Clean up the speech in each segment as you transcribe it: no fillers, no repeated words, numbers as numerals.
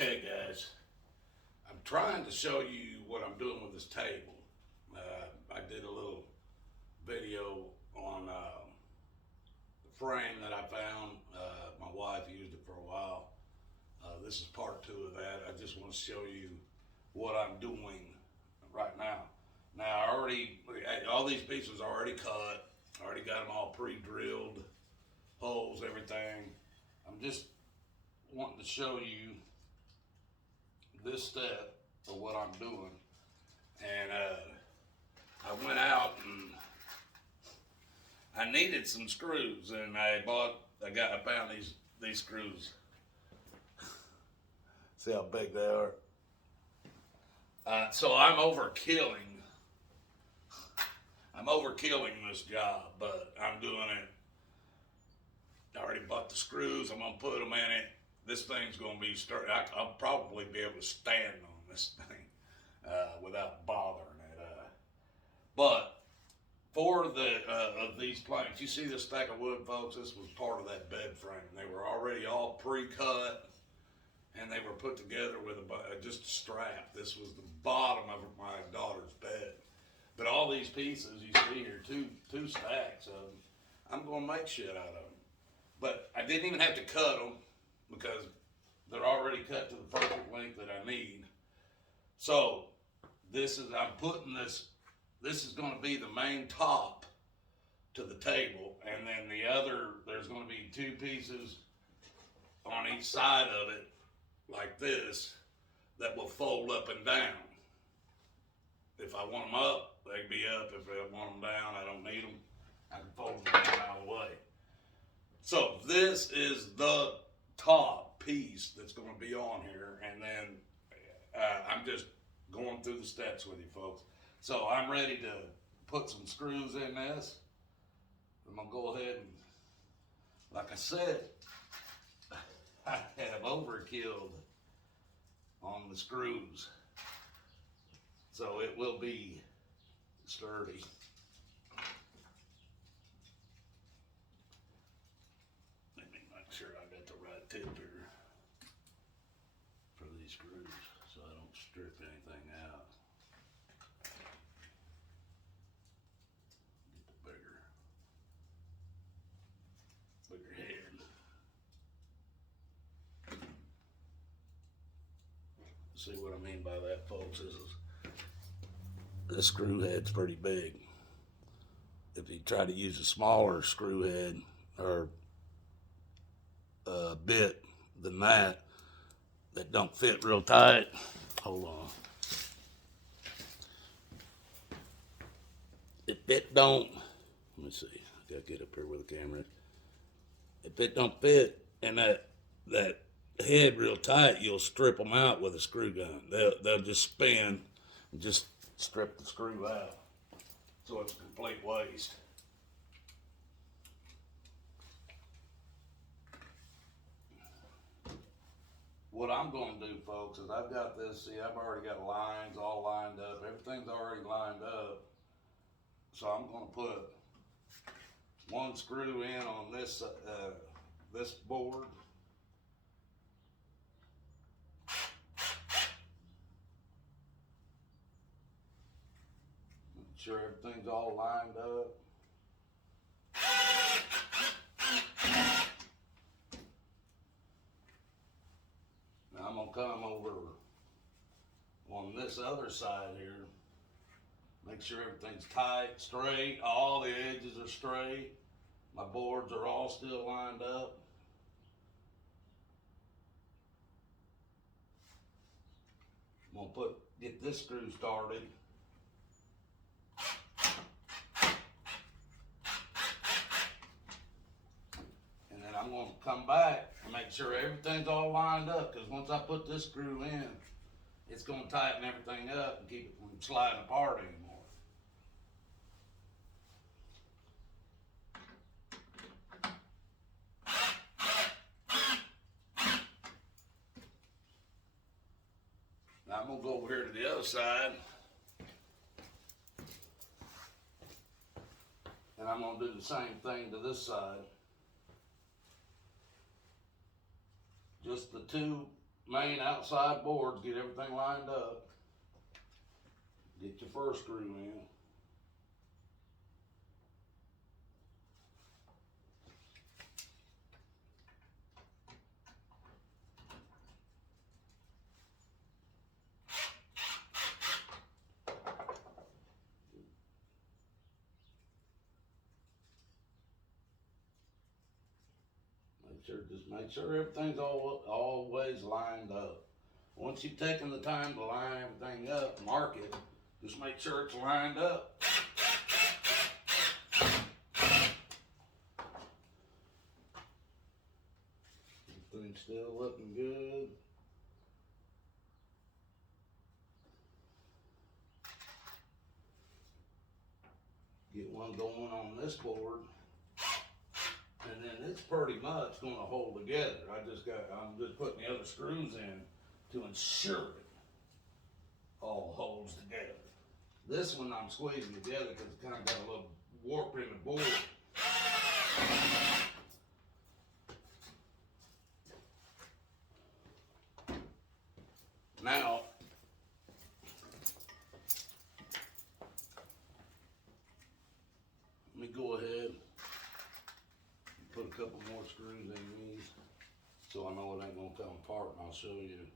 Okay, guys, I'm trying to show you what I'm doing with this table. I did a little video on the frame that I found. My wife used it for a while. This is part two of that. I just want to show you what I'm doing right now. Now, all these pieces are already cut. I already got them all pre-drilled, holes, everything. I'm just wanting to show you this step of what I'm doing. And I went out and I needed some screws, and I found these screws. See how big they are. So I'm overkilling this job, but I'm doing it. I already bought the screws. I'm gonna put them in it. This thing's gonna be sturdy. I'll probably be able to stand on this thing without bothering it. But for of these planks, you see this stack of wood, folks. This was part of that bed frame. They were already all pre-cut, and they were put together with just a strap. This was the bottom of my daughter's bed. But all these pieces you see here, two stacks of them, I'm gonna make shit out of them. But I didn't even have to cut them because they're already cut to the perfect length that I need. So I'm putting this is going to be the main top to the table, and then there's going to be two pieces on each side of it like this that will fold up and down. If I want them up, they can be up. If I want them down, I don't need them. I can fold them down out of the way. So this is the top piece that's going to be on here, and then I'm just going through the steps with you folks. So I'm ready to put some screws in this. I'm going to go ahead and, like I said, I have overkilled on the screws, so it will be sturdy. Let me make sure I got the right tip here for these screws so I don't strip anything out. Get the bigger head. See what I mean by that, folks? This screw head's pretty big. If you try to use a smaller screw head or bit than that don't fit real tight. Hold on. If it don't, let me see. I gotta get up here with the camera. If it don't fit in that head real tight, you'll strip them out with a screw gun. They'll just spin and just strip the screw out. So it's a complete waste. What I'm going to do, folks, is I've got this. See, I've already got lines all lined up. Everything's already lined up. So I'm going to put one screw in on this board. Make sure everything's all lined up. Now I'm going to come over on this other side here. Make sure everything's tight, straight, all the edges are straight. My boards are all still lined up. I'm gonna get this screw started. And then I'm gonna come back and make sure everything's all lined up, because once I put this screw in, it's gonna tighten everything up and keep it from sliding apart anymore. Now I'm gonna go over here to the other side, and I'm gonna do the same thing to this side. Just the two main outside boards, get everything lined up. Get your first screw in. Just make sure everything's always lined up. Once you've taken the time to line everything up, mark it, just make sure it's lined up. Everything's still looking good. Get one going on this board. And then it's pretty much going to hold together. I'm just putting the other screws in to ensure it all holds together. This one I'm squeezing together because it's kind of got a little warp in the board. Now, let me go ahead and put a couple more screws in these so I know it ain't gonna come apart, and I'll show you.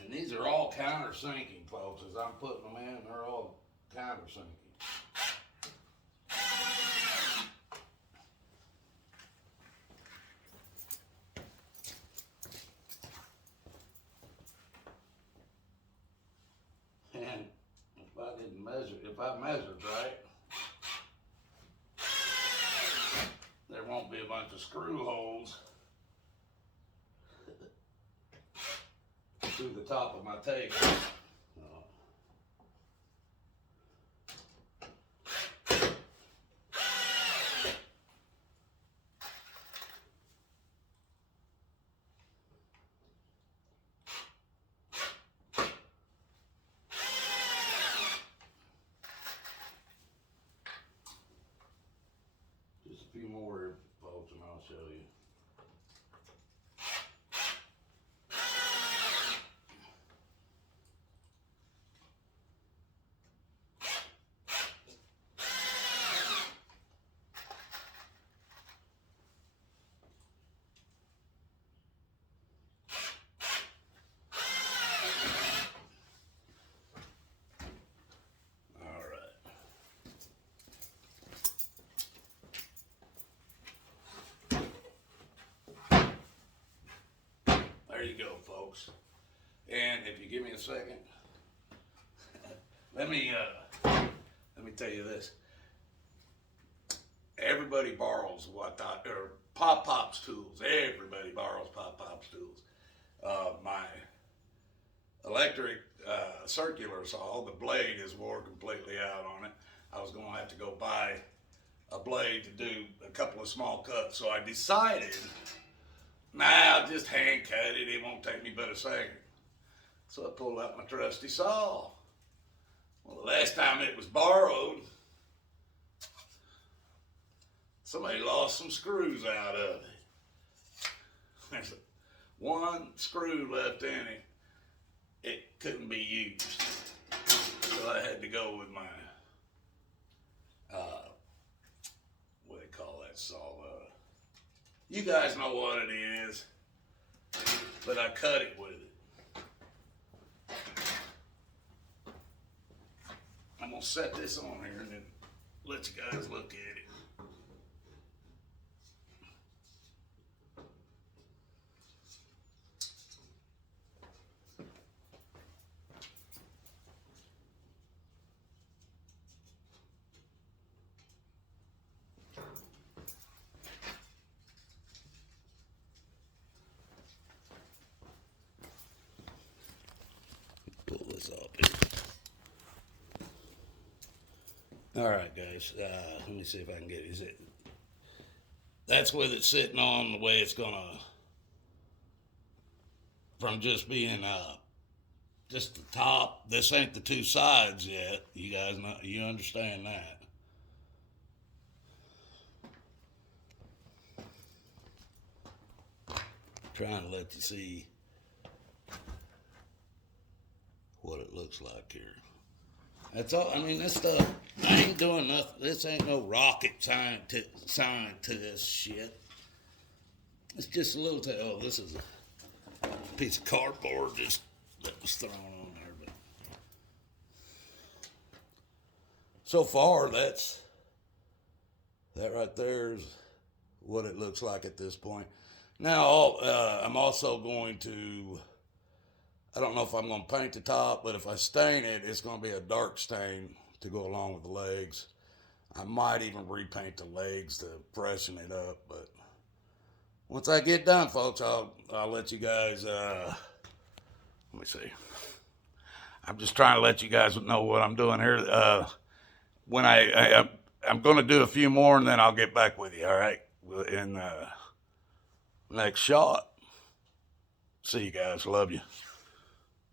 And these are all countersinking, folks. As I'm putting them in, they're all countersinking. And if I measured right, there won't be a bunch of screw holes through the top of my table. Just a few more here, folks, and I'll show you. There you go, folks. And if you give me a second, let me tell you this. Everybody borrows Pop Pop's tools. Everybody borrows Pop Pop's tools. My electric circular saw, the blade is wore completely out on it. I was going to have to go buy a blade to do a couple of small cuts, so I decided, I'll just hand cut it. It won't take me but a second. So I pulled out my trusty saw. Well, the last time it was borrowed, somebody lost some screws out of it. There's one screw left in it. It couldn't be used. So I had to go with my, what do they call that saw? You guys know what it is, but I cut it with it. I'm gonna set this on here and then let you guys look at it. this up here. All right, guys. Let me see if I can get it. Is it? That's with it sitting on the way it's gonna, from just being just the top. This ain't the two sides yet. You guys know, you understand that. Trying to let you see what it looks like here. That's all. I mean, this stuff, I ain't doing nothing. This ain't no rocket scientist shit. It's just a little. Oh, this is a piece of cardboard just that was thrown on there. But so far, that right there is what it looks like at this point. Now, I'm also going to, I don't know if I'm going to paint the top, but if I stain it, it's going to be a dark stain to go along with the legs. I might even repaint the legs to freshen it up, but once I get done, folks, I'll let you guys, let me see. I'm just trying to let you guys know what I'm doing here. When I'm going to do a few more, and then I'll get back with you, all right? In next shot. See you guys. Love you.